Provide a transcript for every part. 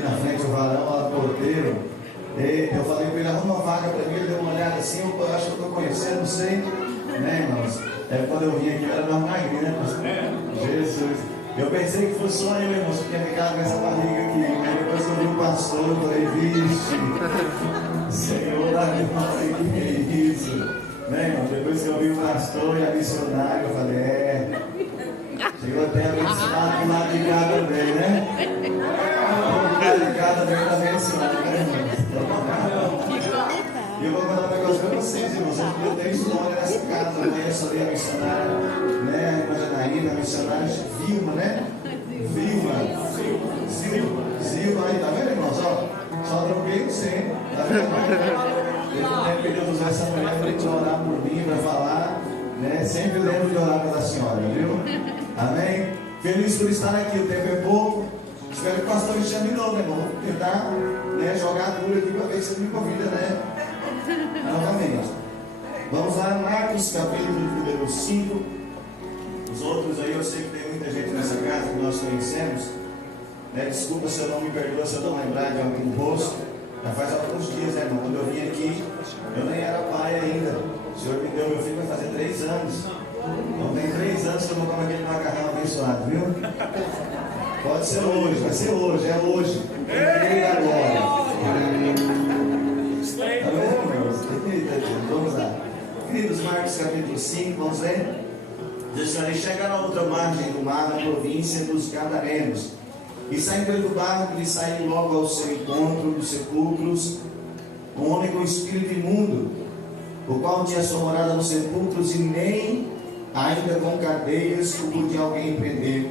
na frente do varão, lá do porteiro. E eu falei para ele, arruma uma vaga para mim, ele deu uma olhada assim, eu acho que eu estou conhecendo, não sei, né, irmãos? Quando eu vim aqui, eu era mais magrinho, né, pastor? Jesus. Eu pensei que fosse só eu, irmãos, que tinha ficado com essa barriga aqui. Mas depois que eu vi o pastor, eu falei, vixe, Senhor, falei, que é isso? Né, irmão? Depois que eu vi o pastor e a missionária, eu falei, chegou até abençoado do lado de cá também, né? Do lado de cá também está abençoado, né, irmãos? E eu vou contar um negócio para vocês, irmãos. Eu tenho história nessa casa, eu conheço ali a missionária, né? A irmã Janaína, a missionária Vilma, né? Zilma aí, tá vendo, irmãos? Só troquei o centro, tá vendo? Eu tenho que Deus usar essa mulher para orar por mim, para falar, né? Sempre lembro de orar pela senhora, viu? Amém? Feliz por estar aqui, o tempo é pouco. Espero que o pastor me chame de novo, né, irmão? Vou tentar, né, jogar duro aqui para ver se ele me convida, né? Novamente. Vamos lá, Marcos, capítulo número 5. Os outros aí, eu sei que tem muita gente nessa casa que nós conhecemos. Né? Desculpa se eu não me perdoa, se eu não lembrar de algum rosto. Já faz alguns dias, né, irmão? Quando eu vim aqui, eu nem era pai ainda. O Senhor me deu meu filho, vai fazer 3 anos. Então tem 3 anos que eu vou comer aquele macarrão abençoado, viu? Pode ser hoje, vai ser hoje, é hoje. E agora? Tá vendo, irmãos? Vamos lá. Queridos, Marcos capítulo 5, vamos ler? Diz assim: chega na outra margem do mar, na província dos Gadarenos, e saindo do barco, e saiu logo ao seu encontro dos sepulcros um homem com espírito imundo, o qual tinha sua morada nos sepulcros, e nem ainda com cadeias o podia alguém prender,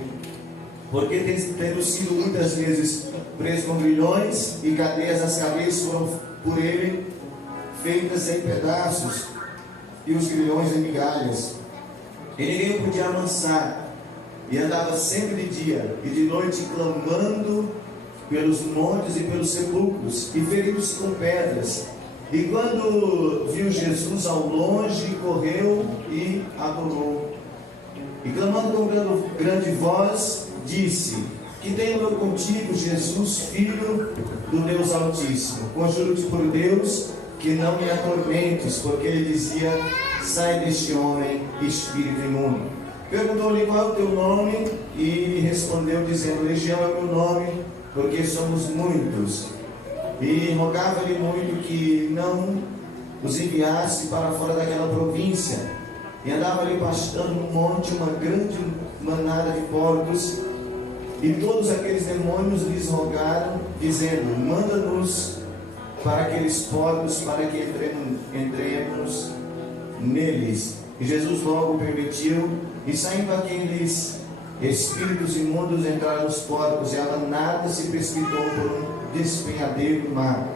porque tendo sido muitas vezes preso com grilhões, e cadeias, as cadeias foram por ele feitas em pedaços, e os grilhões em migalhas. E ninguém o podia amansar, e andava sempre de dia e de noite clamando pelos montes e pelos sepulcros, e feridos com pedras. E quando viu Jesus ao longe, correu e adorou. E clamando com grande voz, disse: que tenho eu contigo, Jesus, Filho do Deus Altíssimo? Conjuro-te por Deus que não me atormentes, porque ele dizia: sai deste homem, espírito imundo. Perguntou-lhe: qual é o teu nome? E lhe respondeu, dizendo: Legião é o meu nome, porque somos muitos. E rogava-lhe muito que não os enviasse para fora daquela província. E andava ali pastando no monte uma grande manada de porcos, e todos aqueles demônios lhes rogaram, dizendo: manda-nos para aqueles porcos, para que entremos neles. E Jesus logo permitiu, e saindo aqueles espíritos imundos entraram nos porcos, e a manada se precipitou por um despenhadeiro do mar.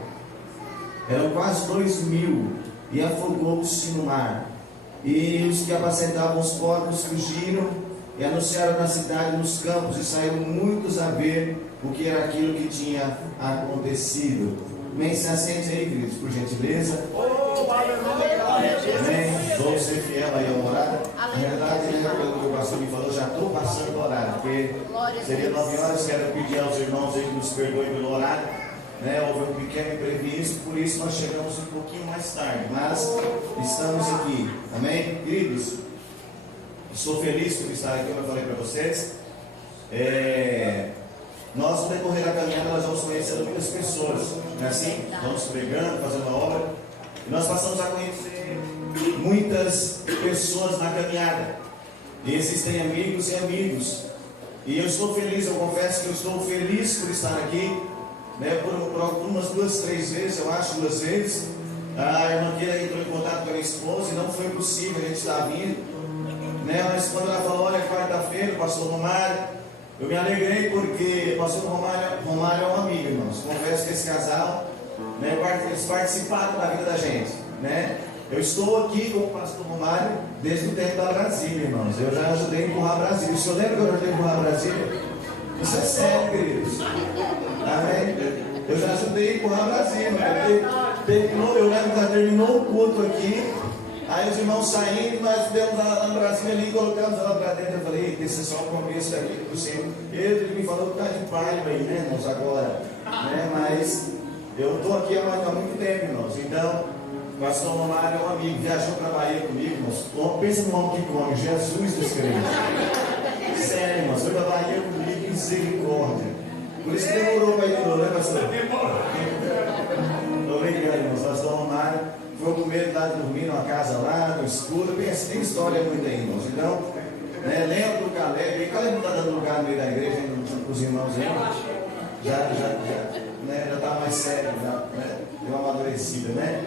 Eram quase 2.000, e afogou-se no mar. E os que apacentavam os porcos fugiram e anunciaram na cidade e nos campos, e saíram muitos a ver o que era aquilo que tinha acontecido. Amém? Se assente aí, queridos, por gentileza. Amém? Vamos ser fiel aí ao horário. Na verdade, pelo que o pastor me falou, já estou passando o horário, porque seria 9 horas. Quero pedir aos irmãos aí que nos perdoem pelo horário, né? Houve um pequeno imprevisto, por isso nós chegamos um pouquinho mais tarde, mas estamos aqui. Amém? Queridos, estou feliz por estar aqui, como eu falei para vocês. Nós, no decorrer da caminhada, nós vamos conhecendo muitas pessoas, não é assim? Vamos pregando, fazendo a obra, e nós passamos a conhecer muitas pessoas na caminhada. E existem amigos e amigos. E eu estou feliz, eu confesso que eu estou feliz por estar aqui, né? Por algumas 2, 3 vezes, eu acho 2 vezes. A irmã Keila entrou em contato com a minha esposa e não foi possível a gente estar vindo, né? Mas quando ela falou: olha, quarta-feira, o pastor Romário, eu me alegrei, porque o pastor Romário é um amigo, irmãos. Confesso que esse casal, né, eles participaram da vida da gente, né? Eu estou aqui com o pastor Romário desde o tempo da Brasília, irmãos. Eu já ajudei a empurrar a Brasília. O senhor lembra que eu ajudei a empurrar a Brasília? Isso é sério, queridos. Amém? Eu já ajudei a empurrar a Brasília. Eu lembro que já terminou o culto aqui. Aí os irmãos saindo, nós demos a Brasília ali e colocamos ela para dentro. Eu falei: esse é só o começo aqui do Senhor. Ele me falou que está de palha aí, né, irmãos, agora. né? Mas eu estou aqui há muito tempo, irmãos. Então, o pastor Romário é um amigo, viajou para a Bahia comigo, irmãos. Pensa no homem que come, Jesus dos crentes. Sério, irmãos, foi para a Bahia comigo, misericórdia. Por isso que demorou para ir de novo, né, pastor? Estou brincando, irmãos. Pastor Romário foi com medo lá de dormir numa casa lá, no escuro. Tem história muito aí, irmãos. Então, né, lembra do Caleb. E Caleb não está dando lugar no meio da igreja ainda para os irmãos aí? Já está mais sério, né? Deu uma amadurecida, né?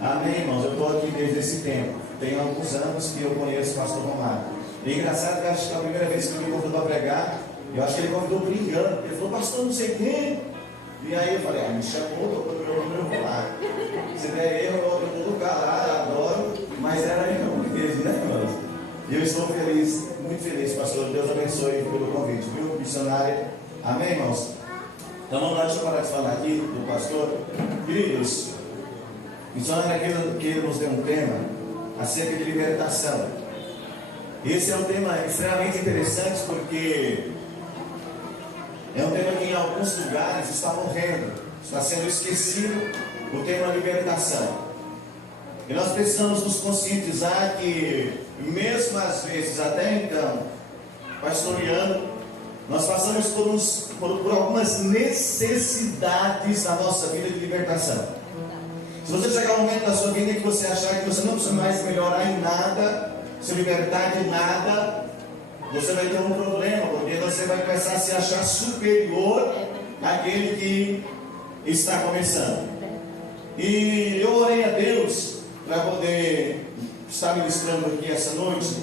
Amém, irmãos. Eu estou aqui desde esse tempo. Tem alguns anos que eu conheço o pastor Romário. E é engraçado que acho que a primeira vez que ele me convidou para pregar, eu acho que ele convidou brincando. Ele falou, pastor, não sei quem. E aí eu falei, me chamou, eu vou lá. Se der erro, eu vou lugar lá, adoro. Mas era eu mesmo, né, irmãos? E eu estou feliz, muito feliz, pastor. Deus abençoe pelo convite, viu, missionária? Amém, irmãos? Então vamos lá, deixa eu parar de falar aqui do pastor. Queridos, missionário que nos deu um tema acerca de libertação. Esse é um tema extremamente interessante porque é um tema que em alguns lugares está morrendo, está sendo esquecido, o tema libertação. E nós precisamos nos conscientizar que, mesmo às vezes, até então, pastoreando, nós passamos por algumas necessidades na nossa vida de libertação. Se você chegar um momento da sua vida em que você achar que você não precisa mais melhorar em nada, se libertar de nada, você vai ter um problema, porque você vai começar a se achar superior àquele que está começando. E eu orei a Deus para poder estar ministrando aqui essa noite,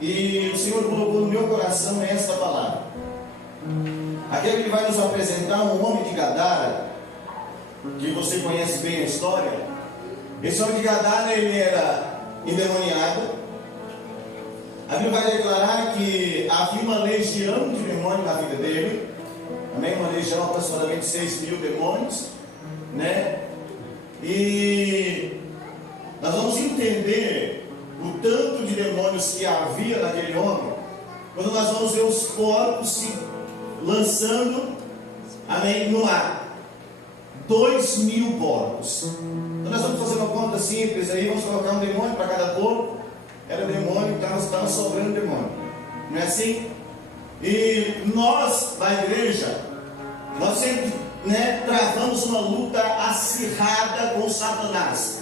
e o Senhor colocou no meu coração esta palavra. Aquele que vai nos apresentar um homem de Gadara, que você conhece bem a história. Esse homem de Gadara, ele era endemoniado. A Bíblia vai declarar que havia uma legião de demônios na vida dele. Amém? Uma legião, aproximadamente 6.000 demônios, né? E nós vamos entender o tanto de demônios que havia naquele homem quando nós vamos ver os corpos se lançando, amém, no ar. 2.000 porcos. Então nós vamos fazer uma conta simples aí, vamos colocar um demônio para cada porco. Era demônio, estava sobrando demônio. Não é assim? E nós, da igreja, nós sempre, travamos uma luta acirrada com Satanás.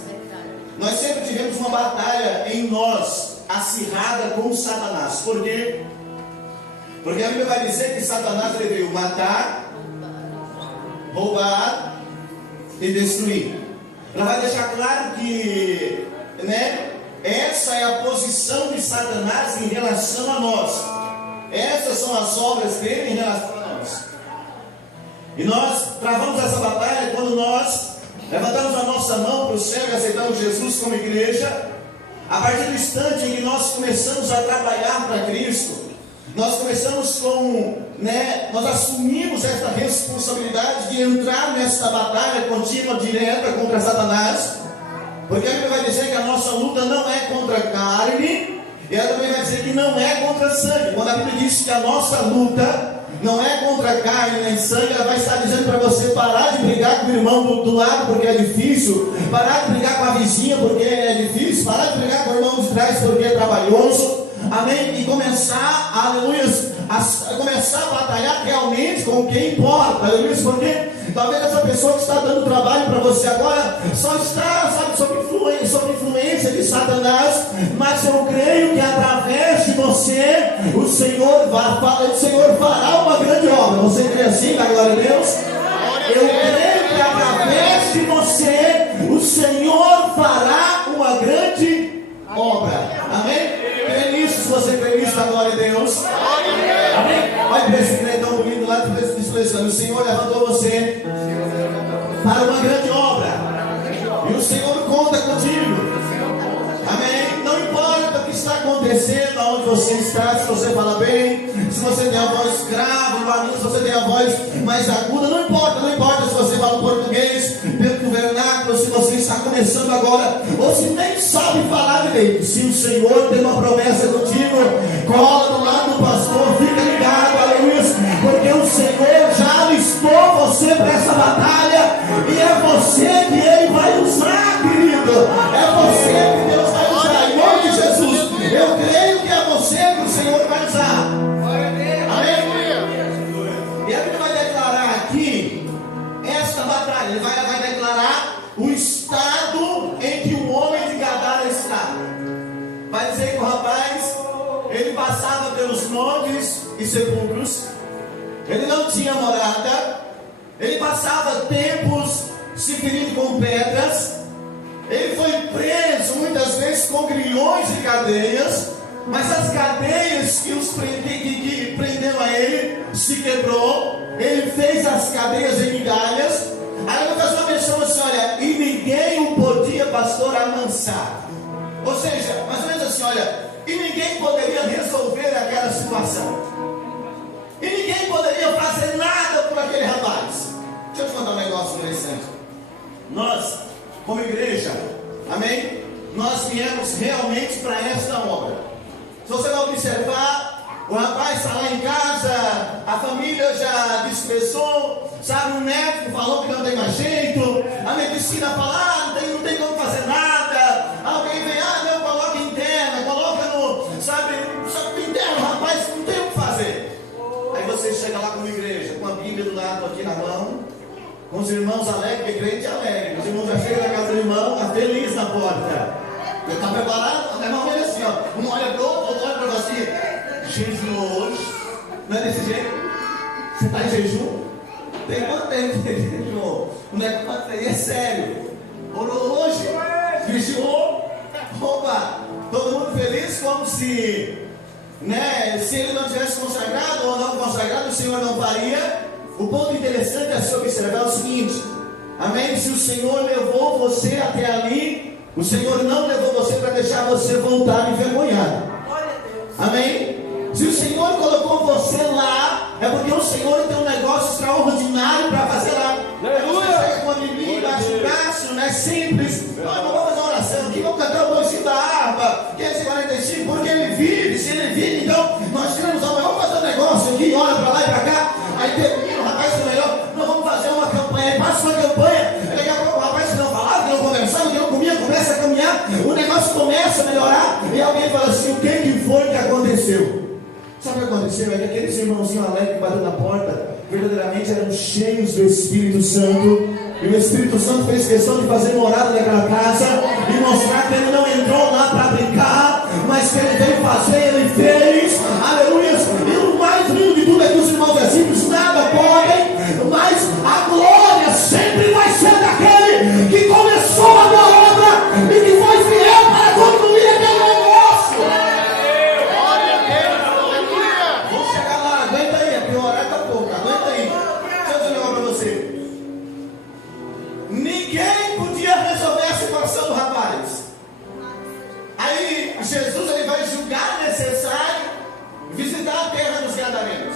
Nós sempre tivemos uma batalha em nós, acirrada com Satanás. Por quê? Porque a Bíblia vai dizer que Satanás veio matar, roubar e destruir. Ela vai deixar claro que, essa é a posição de Satanás em relação a nós. Essas são as obras dele em relação a nós. E nós travamos essa batalha quando nós levantamos a nossa mão para o céu e aceitamos Jesus como igreja. A partir do instante em que nós começamos a trabalhar para Cristo, nós começamos nós assumimos esta responsabilidade de entrar nesta batalha contínua, direta contra Satanás. Porque a Bíblia vai dizer que a nossa luta não é contra a carne, e ela também vai dizer que não é contra sangue. Quando a Bíblia diz que a nossa luta não é contra a carne nem sangue, ela vai estar dizendo para você parar de brigar com o irmão do lado porque é difícil, parar de brigar com a vizinha porque é difícil, parar de brigar com o irmão de trás porque é trabalhoso, amém? E começar, aleluia, começar a batalhar realmente com quem importa, aleluia, porque talvez essa pessoa que está dando trabalho para você agora só está, sob influência de Satanás, mas eu creio que através de você o Senhor fará uma grande obra. Você crê assim, da glória a Deus? Eu creio que através de você o Senhor fará uma grande obra. Amém? Crê nisso, se você crê nisso, da glória a Deus. Amém? Olha para esse crê tão bonito lá o Senhor levantou você para uma grande obra, e o Senhor conta contigo. Amém? Não importa o que está acontecendo, aonde você está, se você fala bem, se você tem a voz grave, se você tem a voz mais aguda, não importa se você fala português, pelo vernáculo, se você está começando agora, ou se nem sabe falar direito. Se o Senhor tem uma promessa contigo, cola do lado do pastor, fica ligado, aleluia, porque o Senhor já listou você outros, ele não tinha morada, ele passava tempos se ferindo com pedras, ele foi preso muitas vezes com grilhões e cadeias, mas as cadeias que prenderam a ele se quebrou, ele fez as cadeias em migalhas. Aí eu vou fazer uma menção assim, olha, e ninguém o podia, pastor, amansar. Ou seja, mais ou menos assim, olha, e ninguém poderia resolver aquela situação. E ninguém poderia fazer nada por aquele rapaz. Deixa eu te contar um negócio interessante. Nós, como igreja, amém? Nós viemos realmente para esta obra. Se você vai observar, o rapaz está lá em casa, a família já dispersou, sabe, o médico falou que não tem mais jeito, a medicina fala, não tem como fazer nada, alguém vem, não, coloca interna, coloca no, sabe interno, rapaz, não tem o que fazer. Aí você chega lá como igreja, com a Bíblia do lado aqui na mão, com os irmãos alegres, porque crente é alegre, os irmãos já chegam na casa do irmão, está feliz na porta. Ele está preparado, a irmã olha assim, ó, um olha para o outro olha para você. Jesus, não é desse jeito? Você está em jejum? Tem quanto tempo de jejum? Não é sério. Orou hoje? Vigiou? Opa, todo mundo feliz como se, né, se ele não tivesse consagrado ou não consagrado, o Senhor não faria. O ponto interessante é se observar o seguinte, amém? Se o Senhor levou você até ali, o Senhor não levou você para deixar você voltar envergonhado. Amém? Se o Senhor colocou você lá, é porque o Senhor tem um negócio extraordinário para fazer lá. Aleluia! Você pega com a Bíblia embaixo do braço, não é simples. Não vamos fazer uma oração aqui, vamos cantar o bolsinho da harpa, 545, porque ele vive, se ele vive, então nós queremos, vamos fazer um negócio aqui, olha para lá e para cá, aí termina, o rapaz foi melhor, nós vamos fazer uma campanha, aí passa uma campanha, daqui a pouco o rapaz que não falava, que não conversava, que não comia, começa a caminhar, o negócio começa a melhorar, e alguém fala assim, o que foi que aconteceu? Sabe o que aconteceu? É que aqueles irmãozinhos alegres que bateram na porta, verdadeiramente eram cheios do Espírito Santo, e o Espírito Santo fez questão de fazer morada naquela casa, e mostrar que ele não entrou lá para brincar, mas que ele veio fazer, ele fez, aleluia, e o mais lindo de tudo é que os irmãos versículos nada podem, mas a glória sempre vai ser daquele que começou a boa obra, e que foi fiel para concluir aquele negócio. Ninguém podia resolver a situação do rapaz. Aí Jesus ele vai julgar necessário visitar a terra dos gadarenos.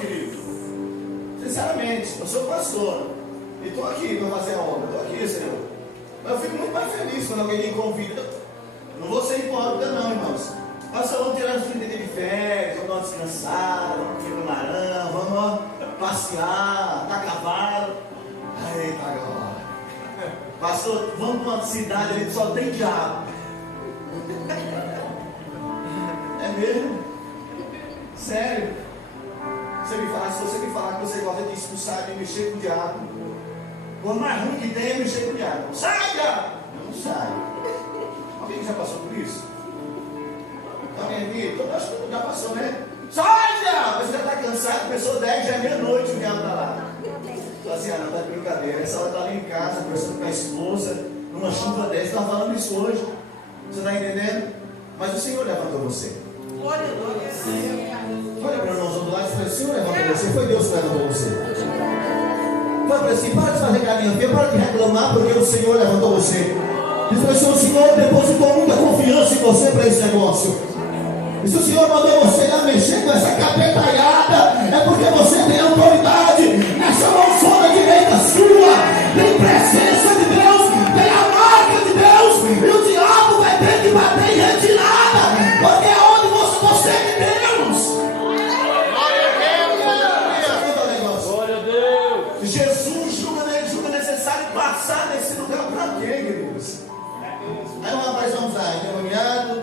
Querido, sinceramente, eu sou pastor e estou aqui para fazer a obra, estou aqui, Senhor. Mas eu fico muito mais feliz quando alguém me convida. Não vou ser hipócrita não, irmãos. Pastor, vamos tirar uns 30 dias de férias, vamos descansar, vamos ir no Marão, vamos passear, dar cavalo. Eita glória. Pastor, vamos para uma cidade ali que só tem diabo. É mesmo? Sério? Se você me falar que você gosta de expulsar, de mexer com o diabo, o mais ruim que tem é mexer com o diabo. Saia! Não sai. Alguém já passou por isso? Alguém aqui? Todo mundo já passou, né? Sai, diabo! Você já está cansado, pessoa 10, já é meia-noite, o diabo está lá. Fala assim, não, tá de brincadeira. Essa hora está ali em casa, conversando com a esposa, numa chuva dessa, está falando isso hoje. Você está entendendo? Mas o Senhor levantou você. Olha para o irmão do lado e fala, o Senhor levantou você, foi Deus que levantou você. Fala para assim, para de fazer carinho feio, para de reclamar, porque o Senhor levantou você. Diz para o Senhor depositou muita confiança em você para esse negócio. E se o Senhor mandou você lá mexer com essa capetalhada, é porque você tem autoridade nessa mãozona direita sua, tem presença de Deus, tem a marca de Deus, e o diabo vai ter que bater em retirada, porque é onde você é de Deus. Glória a Deus. Jesus julga necessário passar nesse lugar para quê, queridos? Aí o rapaz vamos lá, endemoniado,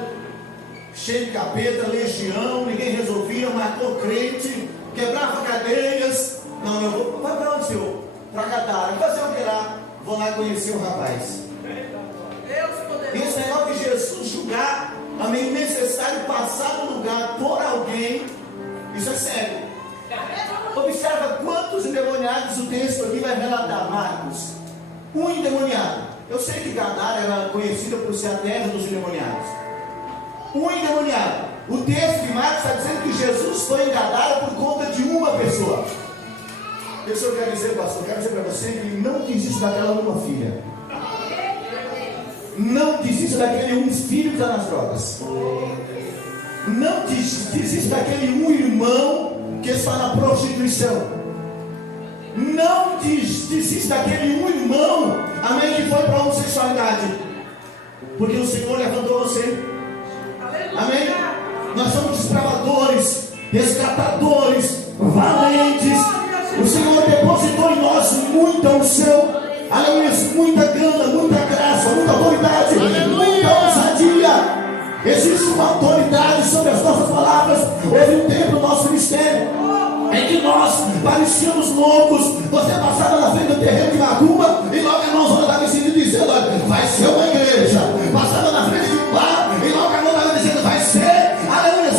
cheio de capeta, legião, ninguém resolvia, matou crente, quebrava cadeias. Não, eu vou. Vai para onde, Senhor? Para Gadara. Fazer o que lá? Vou lá conhecer o rapaz. E esse negócio de Jesus julgar, amém, necessário passar no lugar por alguém, Isso é sério. Observa quantos endemoniados o texto aqui vai relatar, Marcos. Um endemoniado. Eu sei que Gadara era conhecida por ser a terra dos endemoniados. Um endemoniado. O texto de Marcos está dizendo que Jesus foi em Gadara por conta de uma pessoa. Isso eu quero dizer, pastor, eu quero dizer para você que não desista daquela uma filha. Não desista daquele um filho que está nas drogas. Não desista daquele um irmão que está na prostituição. Não desista daquele um irmão, amém, que foi para a homossexualidade. Porque o Senhor levantou você. Amém? Nós somos desbravadores, resgatadores, valentes. O Senhor depositou em nós muita unção, aleluia, muita gana, muita graça, muita autoridade, muita ousadia. Existe uma autoridade sobre as nossas palavras. Houve um tempo no nosso ministério em que nós parecíamos loucos. Você passava na frente do terreno de Macumba e logo a irmãzona estava dizendo, olha, vai ser uma igreja. Passava na frente de um bar e logo a irmã estava dizendo, vai ser, aleluia,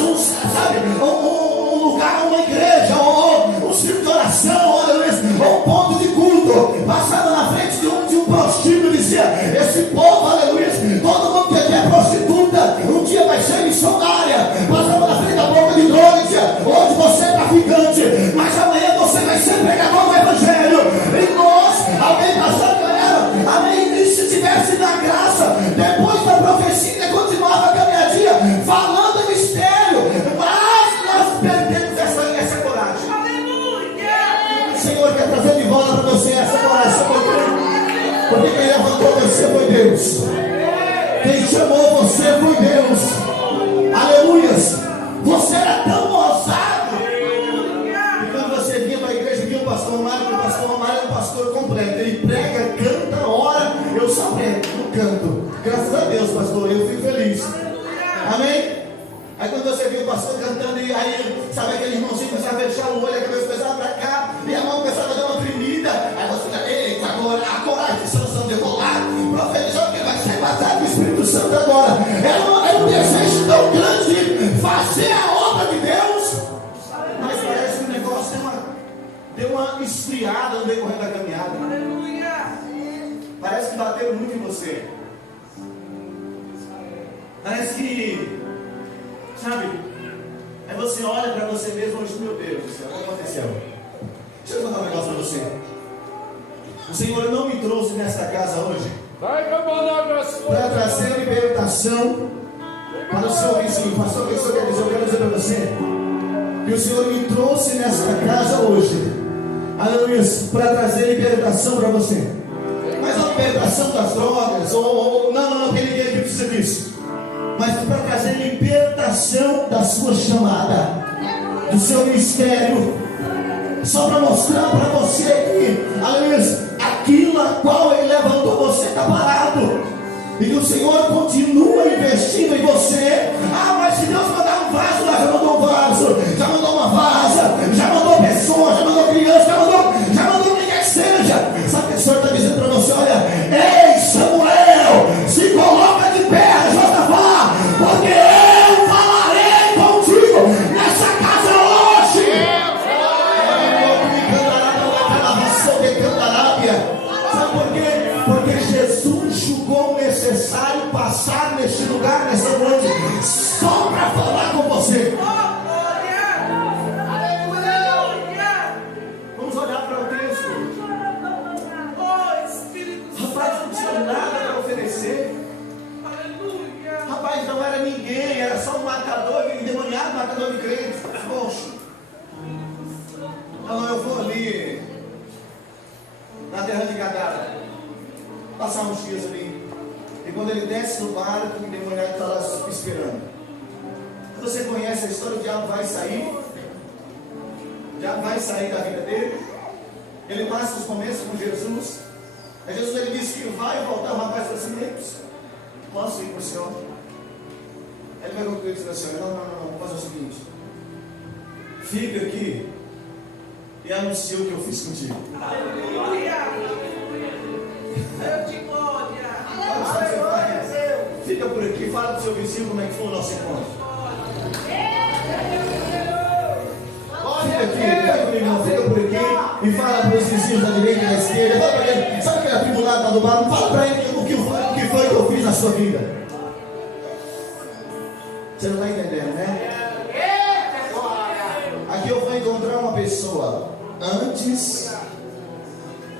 um lugar, uma igreja, ou um circo de oração, aleluia, ou um ponto de culto. Passava na frente de um prostíbulo e dizia, esse povo, aleluia, todo mundo que é prostituta, um dia vai ser missionária. Passava na frente da boca de droga e dizia, hoje você é traficante, mas amanhã você vai ser pregador do evangelho. E nós, alguém passando galera, amém, e se tivesse na graça, depois da profecia, continuava a caminhadinha, falando em mistério, mas nós perdemos essa coragem. Aleluia! O Senhor quer trazer de volta para você essa coragem, porque quem levantou você foi Deus. Quem chamou você foi Deus. Aleluias. Você era tão ousado. E quando você vinha para a igreja, vinha o pastor Romário é um pastor completo. Ele prega, canta, ora. Eu só prego, não canto. Graças a Deus, pastor, eu fico feliz. Amém? Aí quando você viu o pastor cantando, e aí, sabe aquele irmãozinho começava a fechar o olho, a cabeça começava para cá, e a mão começava a dar uma tremida. Aí você fica, eita, agora a coragem de Sansão de rolar, profetizou que vai ser batado do Espírito Santo agora. É um desejo tão grande de fazer a obra de Deus, mas parece que o negócio deu uma esfriada no decorrer da caminhada. Parece que bateram muito em você. Parece que, sabe, aí você olha para você mesmo e diz, meu Deus do céu, o que aconteceu? Deixa eu contar um negócio para você. O Senhor não me trouxe nesta casa hoje para trazer libertação para o seu vizinho. Pastor, o que o Senhor quer dizer? Eu quero dizer para você que o Senhor me trouxe nesta casa hoje, aleluia, para trazer libertação para você. Mas a libertação das drogas, não, que ninguém aqui precisa disso, mas para trazer libertação da sua chamada, do seu ministério, só para mostrar para você que, aleluia, aquilo a qual Ele levantou você está parado, e que o Senhor continua investindo em você. Mas se Deus mandar um vaso, já mandou um vaso, já mandou uma vaza, já mandou pessoas, já mandou criança, já mandou quem quer que seja. Sabe o que o Senhor está dizendo para você? Olha, ei Samuel, se coloca de pé, Josafá, porque eu falarei contigo nessa casa hoje. Sabe por quê? Porque Jesus julgou necessário passar neste lugar, nessa noite, só para falar com você. Vamos olhar para o texto. Rapaz, não tinha nada para oferecer. Rapaz, não era ninguém, era só um matador, endemoniado, matador de crentes. Poxa, então eu vou ali na terra de Gadara, passar uns dias ali. E quando ele desce no barco, o endemoniado está lá esperando. Você conhece a história? O diabo vai sair. O diabo vai sair da vida dele. Ele passa os momentos com Jesus. Aí Jesus ele disse que vai voltar. O rapaz fala assim: posso ir para o Senhor? Aí ele vai concluir e diz assim: não, vou fazer o seguinte: fica aqui e anuncia o que eu fiz contigo. Aleluia! Eu te glória! Fica por aqui, fala do seu vizinho como é que foi o nosso encontro. fica aqui, vai comigo, não, fica por aqui e fala para os vizinhos da direita e da esquerda. Fala para ele, sabe aquele atribulado lá do bar? Fala para ele o que foi que eu fiz na sua vida. Você não está entendendo, né? Aqui eu vou encontrar uma pessoa antes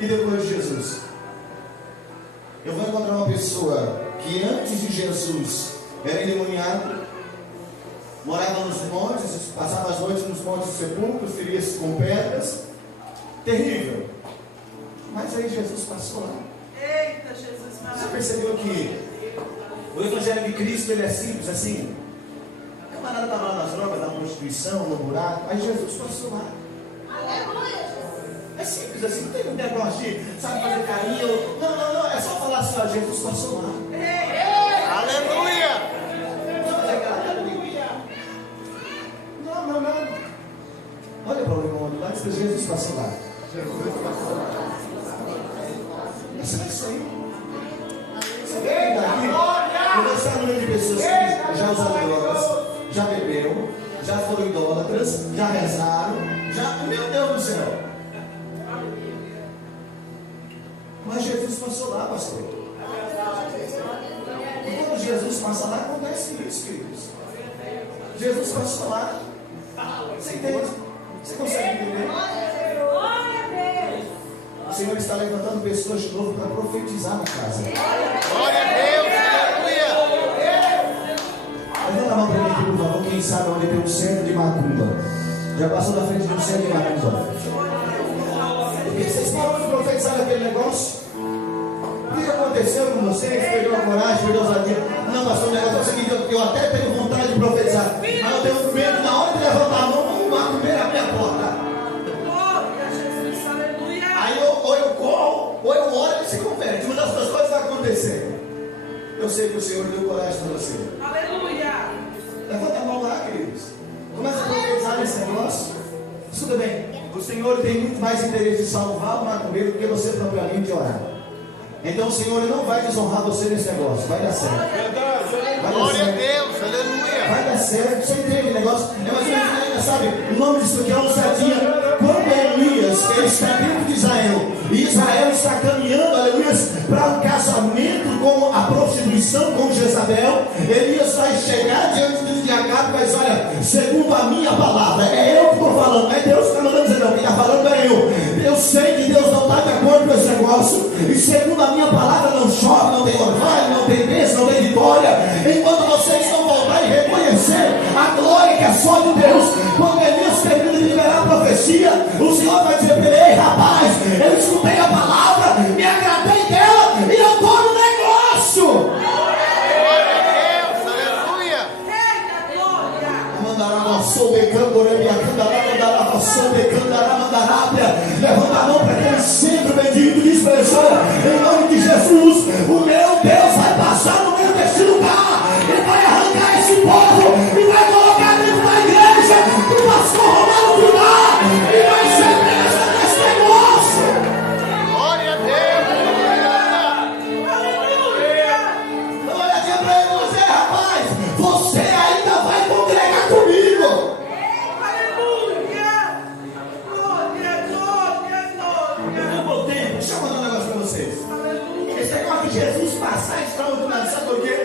e depois de Jesus. Eu vou encontrar uma pessoa que antes de Jesus era endemoniado, morava nos montes, passava as noites nos montes sepulcros, feria-se com pedras, terrível. Mas aí Jesus passou lá. Eita, Jesus, você percebeu que o Evangelho de Cristo ele é simples assim? O camarada estava lá nas drogas, na prostituição, no buraco, aí Jesus passou lá. Aleluia. É simples assim, não tem um negócio de, sabe, fazer carinho. Não, é só falar assim, ó, Jesus passou lá. Aleluia! Não. Olha para o irmão do lado e diz, Jesus passou lá. Isso é isso aí. Você vem daqui, conversar no meio de pessoas que já usaram drogas, já beberam, já foram idólatras, já rezaram, meu Deus do céu. Mas Jesus passou lá, pastor. E quando Jesus passa lá, acontece isso, queridos. Jesus passou lá. Você entende? Você consegue entender? O Senhor está levantando pessoas de novo para profetizar na casa. Glória a Deus, aleluia! Levanta a mão para mim aqui, por favor. Quem sabe onde tem um centro de macumba? Já passou da frente de um centro de macumba? Por que vocês param de profetizar aquele negócio? O que aconteceu com vocês? Perdeu a coragem, perdeu a ousadia? Não, pastor, o negócio é o seguinte: eu até tenho vontade de profetizar, mas eu tenho medo na hora de levantar a mão, o macumbeiro abrir a porta. Glória a Jesus, aleluia. Aí ou eu corro, ou eu oro e ele se converte. Uma das duas coisas vai acontecer. Eu sei que o Senhor deu coragem para você. Aleluia. Levanta a mão lá, queridos. Começa a profetizar nesse negócio. Escuta bem, o Senhor tem muito mais interesse em salvar o macumbeiro do que você propriamente orar. Então o Senhor não vai desonrar você nesse negócio. Vai dar certo. Glória a Deus, aleluia! Vai dar certo. Você entende o negócio? É mais ou menos ainda, sabe? O nome disso aqui é ousadia. Quando Elias, ele está dentro de Israel, e Israel está caminhando, aleluia, para um casamento com a prostituição, com Jezabel, Elias vai chegar diante de Acabe e vai dizer: olha, segundo a minha palavra, é eu que estou falando, não é Deus que está mandando dizer, não, quem está falando é eu sei que Deus não está de acordo com esse negócio, e segundo a minha palavra não chove, não tem orvalho, não tem bênção, não tem vitória, enquanto vocês não voltarem e reconhecer a glória que é só de Deus. Quando Elias termina de liberar a profecia, o Senhor vai dizer para ele: ei, rapaz, eu escutei a palavra, me agradei dela e eu estou no negócio. Glória a Deus, aleluia! Eita, glória. Levanta a mão para aquele centro bendito, diz para ele: olha, em nome de Jesus, o meu Deus vai passar no meio desse lugar e vai arrancar esse povo e vai colocar dentro da igreja o pastor Romano Pilar e vai ser bênção nesse negócio. Glória a Deus, aleluia! Dá uma olhadinha para ele e dizer: rapaz, você ainda vai congregar comigo. Aleluia. Eu vou tempo, deixa eu mandar um negócio para vocês. Esse negócio de Jesus passar extraordinário, sabe por quê?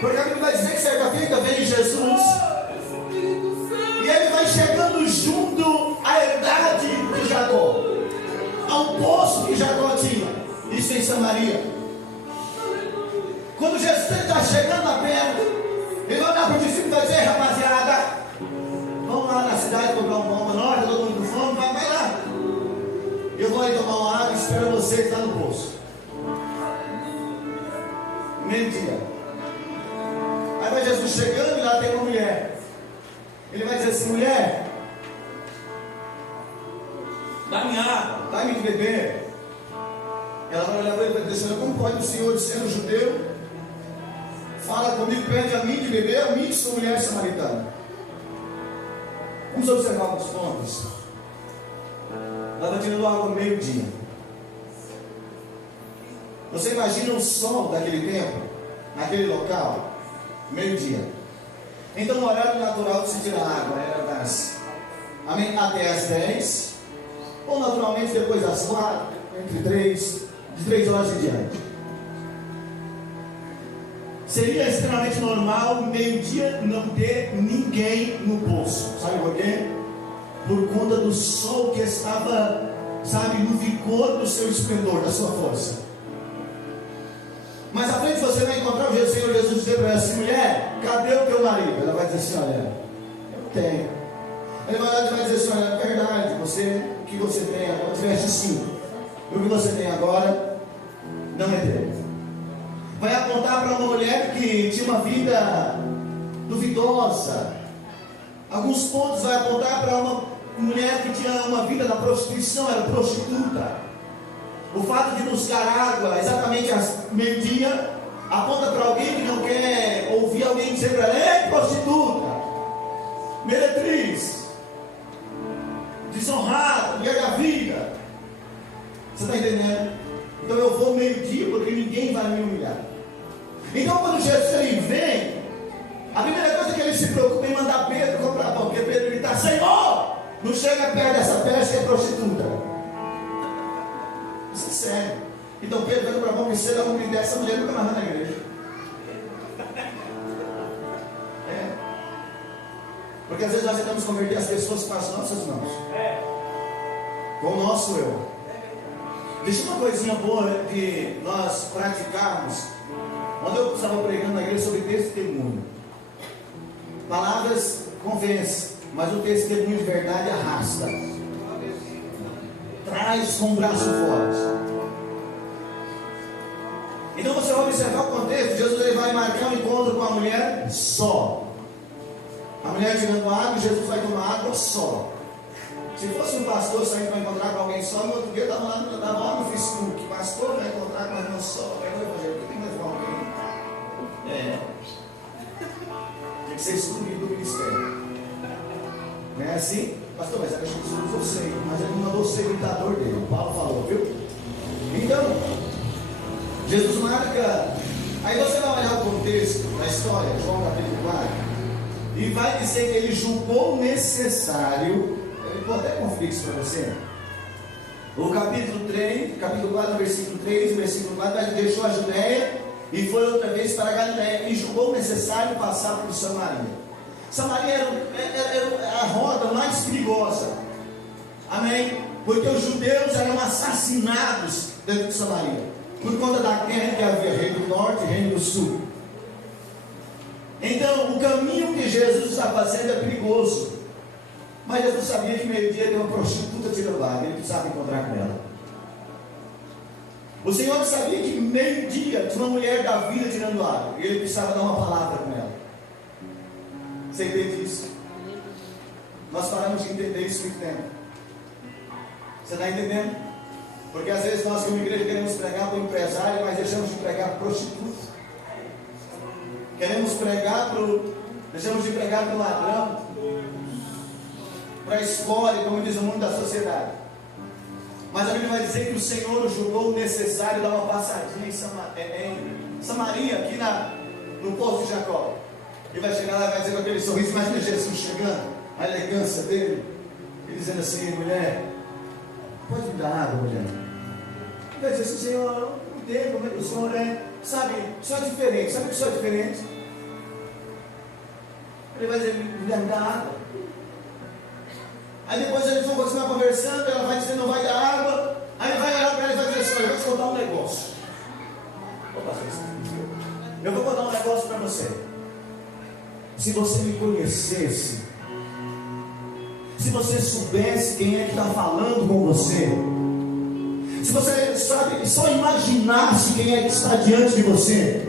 Porque a Bíblia vai dizer que certa feita vem Jesus e ele vai chegando junto à herdade de Jacó, ao poço que Jacó tinha, isso em Samaria. Quando Jesus está chegando lá perto, ele vai olhar para o discípulo e vai dizer: rapaziada, vamos lá na cidade comprar um pão para nós, todo mundo com fome, vai lá. Eu vou aí tomar uma água e espero você que está no poço. Meio-dia. Aí vai Jesus chegando e lá tem uma mulher. Ele vai dizer assim: mulher, dá-me água, dá-me de beber. Ela vai olhar para ele e vai dizer: como pode o Senhor, sendo judeu, fala comigo, pede a mim de beber, a mim que sou mulher samaritana? Vamos observar alguns pontos. Ela está tirando água no meio-dia. Você imagina o sol daquele tempo, naquele local, meio-dia. Então o horário natural de se tirar água era das Amém? Até as 10. Ou naturalmente depois das 4, entre 3, de 3 horas em diante. Seria extremamente normal, meio-dia, não ter ninguém no poço. Sabe por quê? Por conta do sol que estava, sabe, no vigor do seu esplendor, da sua força. Mas à frente você vai encontrar o Senhor Jesus dizer para ela assim: mulher, cadê o teu marido? Ela vai dizer assim: olha, eu tenho. Ele vai dizer assim: olha, é verdade, o que você tem agora, tiveste 5. E o que você tem agora não é dele. Vai apontar para uma mulher que tinha uma vida duvidosa. Alguns pontos vai apontar para uma mulher que tinha uma vida da prostituição, era prostituta. O fato de buscar água exatamente às meio-dia aponta para alguém que não quer ouvir alguém dizer para ela: ei, prostituta, meretriz, desonrada, mulher da vida. Você está entendendo? Então eu vou meio-dia porque ninguém vai me humilhar. Então quando Jesus ele vem, a primeira coisa que ele se preocupa em mandar Pedro comprar pão, porque Pedro ele está: Senhor, não chega perto dessa peste que é prostituta. Isso é sério. Então Pedro vai comprar pão, porque se ele não me der, essa mulher nunca mais vai na igreja. Porque às vezes nós tentamos converter as pessoas com as nossas mãos, com o nosso eu. Deixa uma coisinha boa que nós praticarmos. Quando eu estava pregando na igreja sobre testemunho, palavras convencem, mas o testemunho de verdade arrasta, traz com o braço forte. Então você vai observar o contexto. Jesus ele vai marcar um encontro com a mulher só. A mulher tirando água, Jesus vai tomar água só. Se fosse um pastor saindo para encontrar com alguém só, no outro dia estava lá no Facebook: pastor vai encontrar com a irmã só. Aí eu falei: por que tem mais alguém? Tem que ser excluído do ministério. Não é assim? Pastor, mas era Jesus usou você, mas ele mandou ser imitador dele. O Paulo falou, viu? Então, Jesus marca. Aí você vai olhar o contexto da história, João capítulo 4, e vai dizer que ele julgou necessário. Eu vou até conferir isso para você. O capítulo 4, versículo 3, versículo 4, ele deixou a Judeia e foi outra vez para a Galileia, e julgou necessário passar por Samaria. Samaria era a rota mais perigosa. Amém? Porque os judeus eram assassinados dentro de Samaria, por conta da guerra que havia, reino do norte e reino do sul. Então o caminho que Jesus está fazendo é perigoso. Mas Jesus sabia que meio-dia tem uma prostituta tirando água, ele precisava encontrar com ela. O Senhor sabia que meio-dia tinha uma mulher da vida tirando água, e ele precisava dar uma palavra com ela. Você entende isso? Nós paramos de entender isso muito tempo. Você está entendendo? Porque às vezes nós como igreja queremos pregar para o empresário, mas deixamos de pregar para o prostituto. Deixamos de pregar para o ladrão, para a escória, como diz o mundo da sociedade. Mas a Bíblia vai dizer que o Senhor julgou necessário dar uma passadinha em Samaria, aqui no poço de Jacó. E vai chegar lá e vai dizer com aquele sorriso: imagina Jesus chegando, a elegância dele, e dizendo assim: mulher, pode me dar água, mulher? Ele vai dizer assim: Senhor, eu não entendo como é que o Senhor é, sabe, o Senhor é diferente, sabe que o Senhor é diferente? Ele vai dizer: mulher, me dá água. Aí depois eles vão continuar conversando, ela vai dizer: não vai dar água. Aí ele vai olhar para ela e vai dizer assim: eu vou te contar um negócio. Eu vou contar um negócio para você. Se você me conhecesse, se você soubesse quem é que está falando com você, se você sabe, só imaginasse quem é que está diante de você,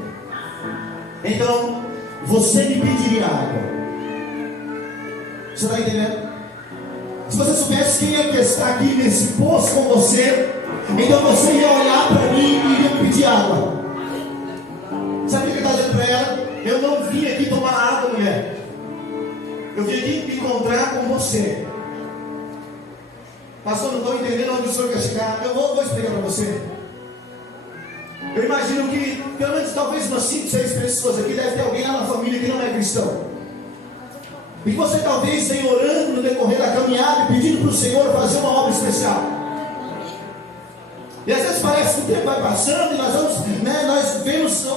então você me pediria água. Você está entendendo? Se você soubesse quem é que está aqui nesse poço com você, então você ia olhar para mim e iria me pedir água. Sabe o que ele está dizendo para ela? Eu não vim aqui tomar água, mulher. Eu vim aqui me encontrar com você. Pastor, não estou entendendo onde o senhor quer chegar. Eu vou explicar para você. Eu imagino que pelo menos talvez umas 5, 6 pessoas aqui deve ter alguém lá na família que não é cristão. E você talvez venha orando no decorrer da caminhada pedindo para o Senhor fazer uma obra especial. E às vezes parece que o tempo vai passando e nós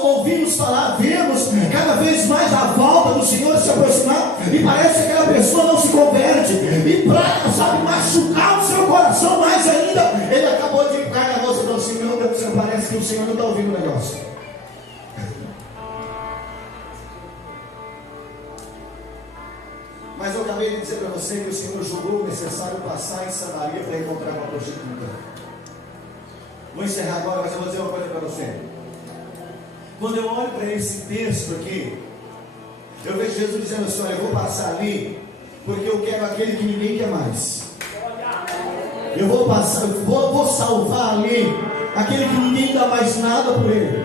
ouvimos falar, vemos cada vez mais a volta do Senhor se aproximar, e parece que aquela pessoa não se converte, e para, sabe, machucar o seu coração mais ainda, ele acabou de cair na moça e falou assim: meu Deus do céu, parece que o Senhor não está ouvindo o negócio. Mas eu acabei de dizer para você que o Senhor julgou necessário passar em Samaria para encontrar uma prostituta. Vou encerrar agora, mas eu vou dizer uma coisa para você. Quando eu olho para esse texto aqui, eu vejo Jesus dizendo assim: olha, eu vou passar ali, porque eu quero aquele que ninguém quer mais. Eu vou passar, vou salvar ali aquele que ninguém dá mais nada por ele.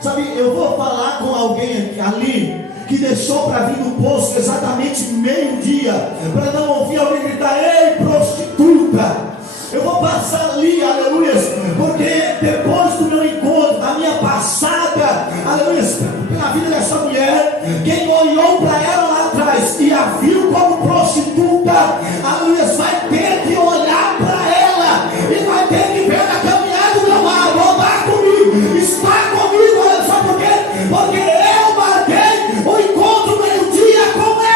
Sabe, eu vou falar com alguém ali que deixou para vir no posto exatamente meio-dia, para não ouvir alguém gritar: ei, prostituta! Eu vou passar ali, aleluia, porque depois do meu encontro, da minha passada, aleluia, pela vida dessa mulher, quem olhou para ela lá atrás e a viu como prostituta, aleluia, vai ter que olhar para ela e vai ter que ver na caminhada do meu mar, voltar comigo, estar comigo, olha só por quê? Porque eu marquei o encontro meio-dia com ela.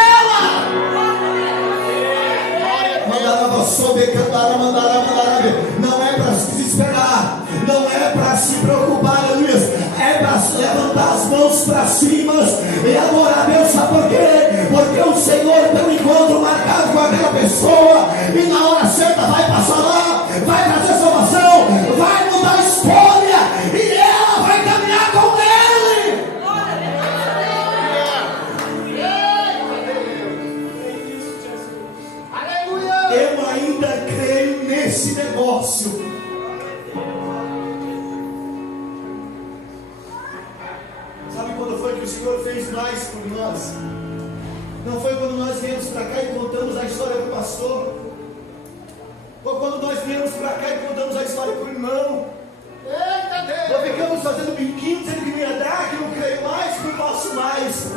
Não é para se desesperar, não é para se preocupar, aleluia, é para levantar as mãos para cima e adorar a Deus. Sabe por quê? Porque o Senhor tem um encontro marcado com aquela pessoa, e na hora certa vai passar lá, vai trazer salvação, vai mudar a história, e ela vai caminhar com ele. Eu ainda creio nesse negócio. Sabe quando foi que o Senhor fez mais por nós? Não foi quando nós viemos para cá e contamos a história do pastor, ou quando nós viemos para cá e contamos a história do irmão. Ou ficamos fazendo biquinho dizendo que não ia dar, que não creio mais, que não posso mais.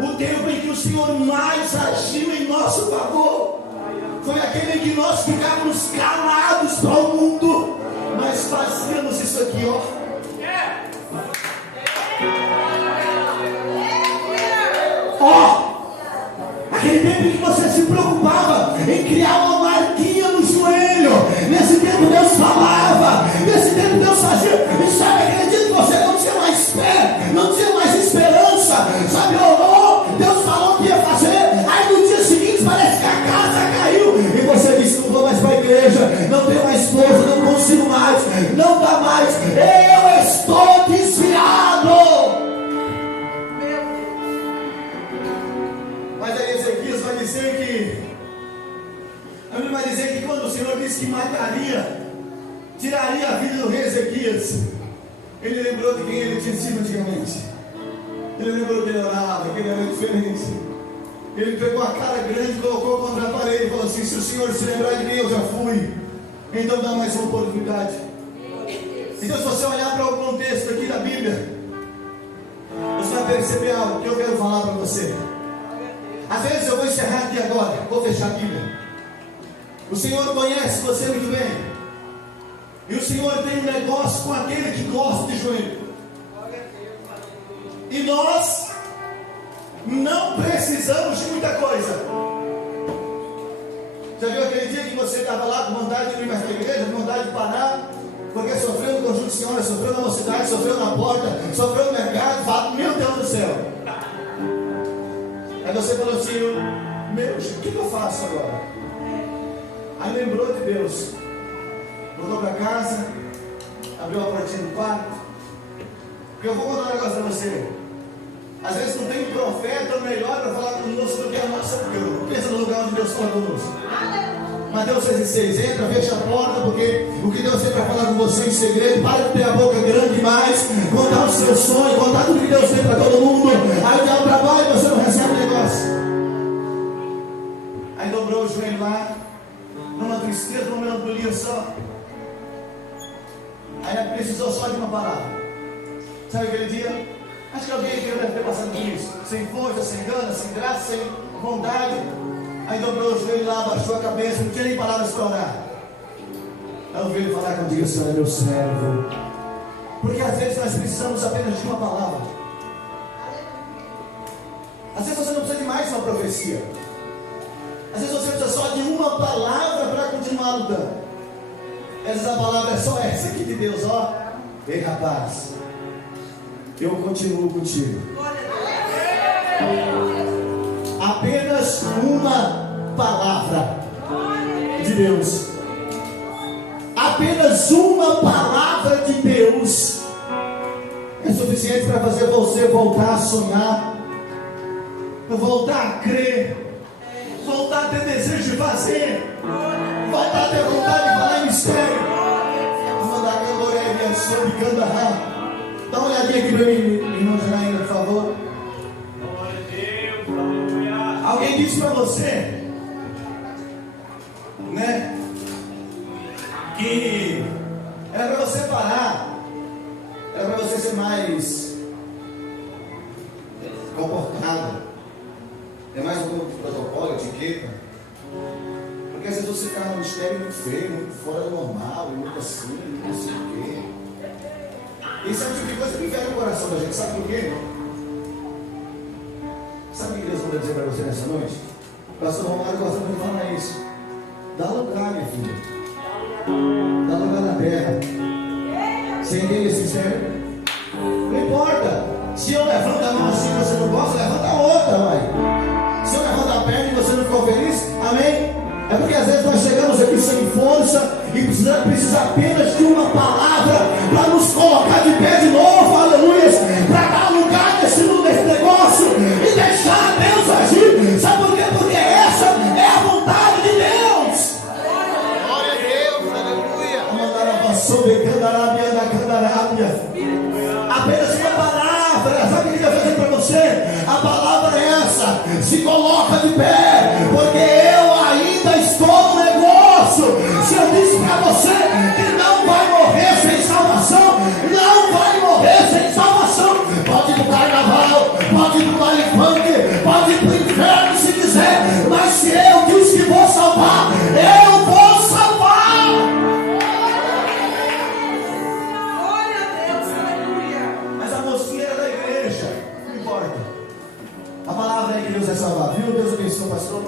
O tempo em que o Senhor mais agiu em nosso favor foi aquele em que nós ficávamos calados para o mundo, mas fazíamos isso aqui, ó. Aquele tempo em que você se preocupava em criar uma marquinha no joelho, nesse tempo Deus falava, nesse tempo Deus fazia, e sabe, aquele dia que você não tinha mais fé, não tinha mais esperança, sabe, orou, Deus falou que ia fazer, aí no dia seguinte parece que a casa caiu, e você disse: não vou mais para a igreja, não tenho mais força, não consigo mais, não dá mais, eu estou desviado. Mas aí Ezequias vai dizer que, a Bíblia vai dizer que quando o Senhor disse que mataria, tiraria a vida do rei Ezequias, ele lembrou de quem ele tinha sido antigamente. Ele lembrou que ele orava, que ele era diferente. Ele pegou a cara grande, colocou contra a parede e falou assim: se o Senhor se lembrar de mim, eu já fui, então dá mais uma oportunidade. Então, se você olhar para o contexto aqui da Bíblia, você vai perceber algo que eu quero falar para você. Às vezes eu vou encerrar aqui agora, vou fechar a Bíblia. O Senhor conhece você muito bem, e o Senhor tem um negócio com aquele que gosta de joelho. E nós não precisamos de muita coisa. Já viu aquele dia que você estava lá com vontade de ir mais para a igreja, com vontade de parar, porque sofreu no conjunto de senhoras, sofreu na mocidade, sofreu na porta, sofreu no mercado, fala: meu Deus do céu. Aí você falou assim: meu, o que eu faço agora? Aí lembrou de Deus, voltou para casa, abriu a portinha do quarto. Porque eu vou contar um negócio para você. Às vezes não tem profeta melhor para falar conosco do que a nossa Deus. Pensa no lugar onde Deus fala conosco. Mateus 6,6, entra, fecha a porta, porque o que Deus tem para falar com você em segredo, para de ter a boca grande demais, contar os seus sonhos, contar tudo que Deus tem para todo mundo. Aí o diabo trabalha e você não recebe o negócio. Aí dobrou o joelho lá, numa tristeza, numa melancolia só. Aí precisou só de uma palavra. Sabe aquele dia? Acho que alguém aqui deve ter passado por isso. Sem força, sem gana, sem graça, sem vontade. Aí dobrou o joelho lá, abaixou a cabeça, não tinha nem palavras para orar. Aí eu ouvi ele falar comigo: o Senhor é meu servo. Porque às vezes nós precisamos apenas de uma palavra. Às vezes você não precisa de mais uma profecia. Às vezes você precisa só de uma palavra para continuar lutando. Às vezes a palavra é só essa aqui de Deus, ó. Ei, rapaz, eu continuo contigo. Apenas uma palavra de Deus. Apenas uma palavra de Deus é suficiente para fazer você voltar a sonhar, voltar a crer, voltar a ter desejo de fazer, voltar a ter vontade de falar em mistério. Dá uma olhadinha aqui para mim, irmão Janaína, por favor. Alguém disse para você, né, que era para você parar, era para você ser mais comportado, é mais um protocolo, etiqueta, porque às vezes você fica no mistério muito feio, muito fora do normal, muito assim, muito não sei o quê. Isso é um tipo de coisa que enverga o coração da gente, sabe por quê? Sabe o que Deus vai dizer para você nessa noite? O pastor Romário gosta muito de falar isso. Dá lugar, minha filha. Dá lugar na terra. Você entende esse mistério? Não importa. Se eu levanto a mão assim e você não gosta, levanta a outra, vai. Se eu levanto a perna e você não ficou feliz, amém? É porque às vezes nós chegamos aqui sem força e precisa apenas de uma palavra para nos colocar de pé de novo, aleluia, para dar lugar nesse negócio e deixar Deus agir. Sabe por quê? Porque essa é a vontade de Deus. Glória a Deus, aleluia. Apenas uma palavra. Sabe o que ele vai fazer para você? A palavra é essa: se coloca de pé, porque eu ainda estou no negócio. Se eu disse para você que não vai morrer sem salvação, não vai morrer sem salvação. Pode ir para o carnaval, pode ir para o baile funk, pode ir para o inferno se quiser, mas se eu disse que vou salvar, eu vou salvar. Glória a Deus, aleluia. Mas a mocinha era da igreja, não importa. A palavra é que Deus vai salvar, viu? Deus abençoe, pastor.